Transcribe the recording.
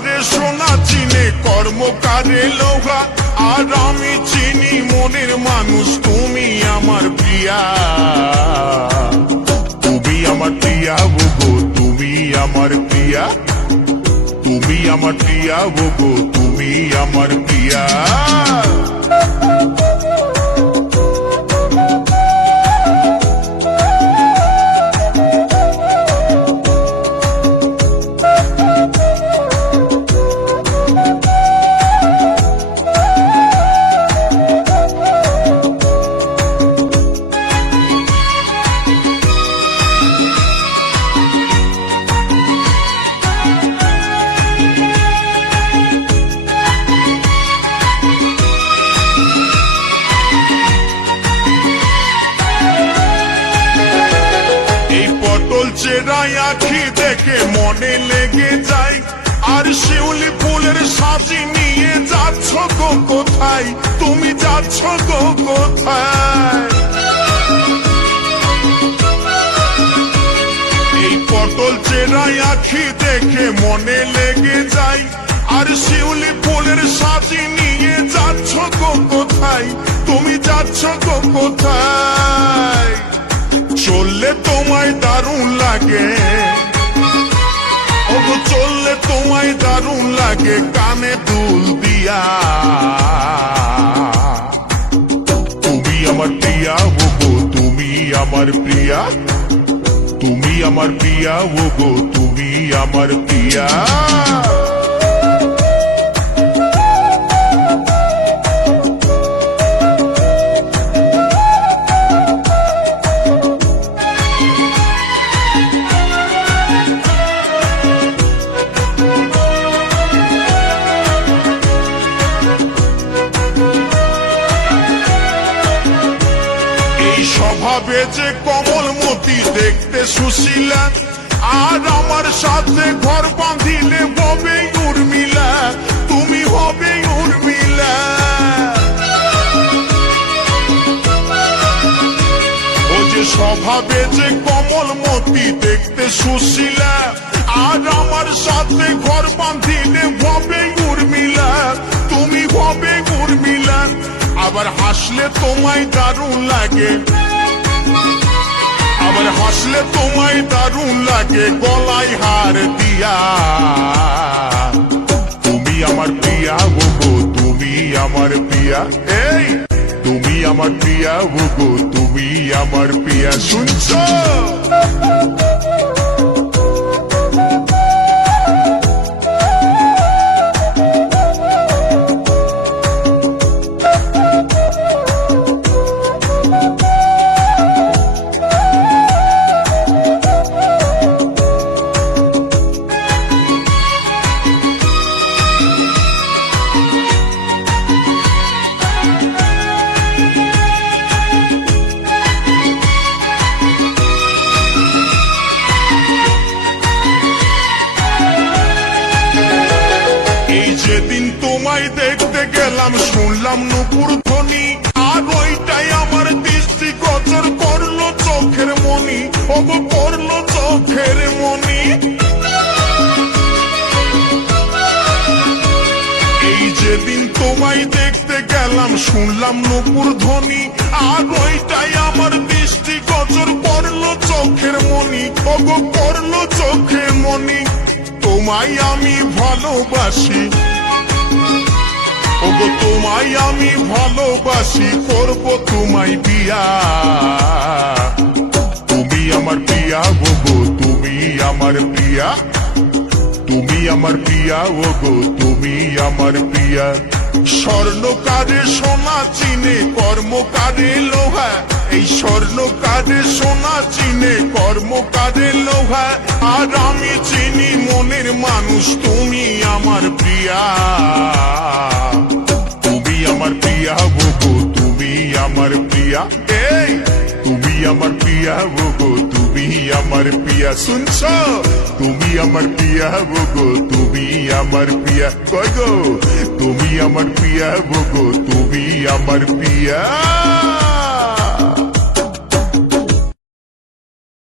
কারে সোনা চিনে কর্ম কারে লোহা, আর আমি চিনি মনের মানুষ তুমি আমার প্রিয়া। তুমি আমার প্রিয়া গো, তুমি আমার প্রিয়া, তুমি আমার প্রিয়া গো, তুমি আমার প্রিয়া। চেরাই আখি দেখে মনে লেগে যায়, আর শিউলি ফুলের সাজি নিয়ে যাচ্ছ গো কোথায়, তুমি যাচ্ছ গো কোথায়। এই পটল চেরাই আখি দেখে মনে লেগে যায়, আর শিউলি ফুলের সাজি নিয়ে যাচ্ছ গো কোথায়, তুমি যাচ্ছ গো কোথায়। চললে তোমায় দারুণ লাগে, ওগো চললে তোমায় দারুণ লাগে, কানে দুল দিয়া। তুমি আমার প্রিয়া ওগো, তুমি আমার প্রিয়া, তুমি আমার প্রিয়া ওগো, তুমি আমার প্রিয়া। স্বভাবে যে কমলমতি দেখতে সুশীলা, আর আমার সাথে ঘর বাঁধিলে হবে উর্মিলা, তুমি হবে উর্মিলা। ও যে স্বভাবে যে কমলমতি দেখতে সুশীলা, আর আমার সাথে ঘর বাঁধিলে হবে উর্মিলা, তুমি হবে উর্মিলা। আবার হাসলে তোমায় দারুণ লাগে, আবার হাসলে তোমায় দারুণ লাগে, গলায় হার দিয়া। তুমি আমার প্রিয়া গো, তুমি আমার প্রিয়া, এই তুমি আমার প্রিয়া গো, তুমি আমার প্রিয়া। শুনছো? যেদিন তোমায় দেখতে গেলাম শুনলাম নুপুর ধ্বনি, আর ওইটাই আমার দৃষ্টিগোচর করলো চোখের মনি, ওগো করলো চোখের মনি। এই যেদিন তোমায় দেখতে গেলাম শুনলাম নুপুর ধ্বনি, আর ওইটাই আমার দৃষ্টিগোচর করলো চোখের মনি, ওগো করলো চোখের মনি। তোমায় আমি ভালোবাসি, ওগো তোমায় আমি ভালোবাসি, করব তোমায় বিয়া। তুমি আমার প্রিয়া ওগো, তুমি আমার প্রিয়া, তুমি আমার প্রিয়া ওগো, তুমি আমার প্রিয়া। স্বর্ণ কারে সোনা চিনে কর্ম কারে লোহা, এই স্বর্ণ কারে সোনা চিনে কর্ম কারে লোহা, আর আমি চিনি মনের মানুষ তুমি আমার প্রিয়া। তুমি আমার প্রিয়া ওগো, তুমি আমার প্রিয়া, এই তুমি আমার প্রিয়া ওগো, তুমি আমার প্রিয়া। শুনছো? তুমি আমার প্রিয়া ওগো, তুমি আমার প্রিয়া, কই গো তুমি আমার প্রিয়া ওগো, তুমি আমার প্রিয়া।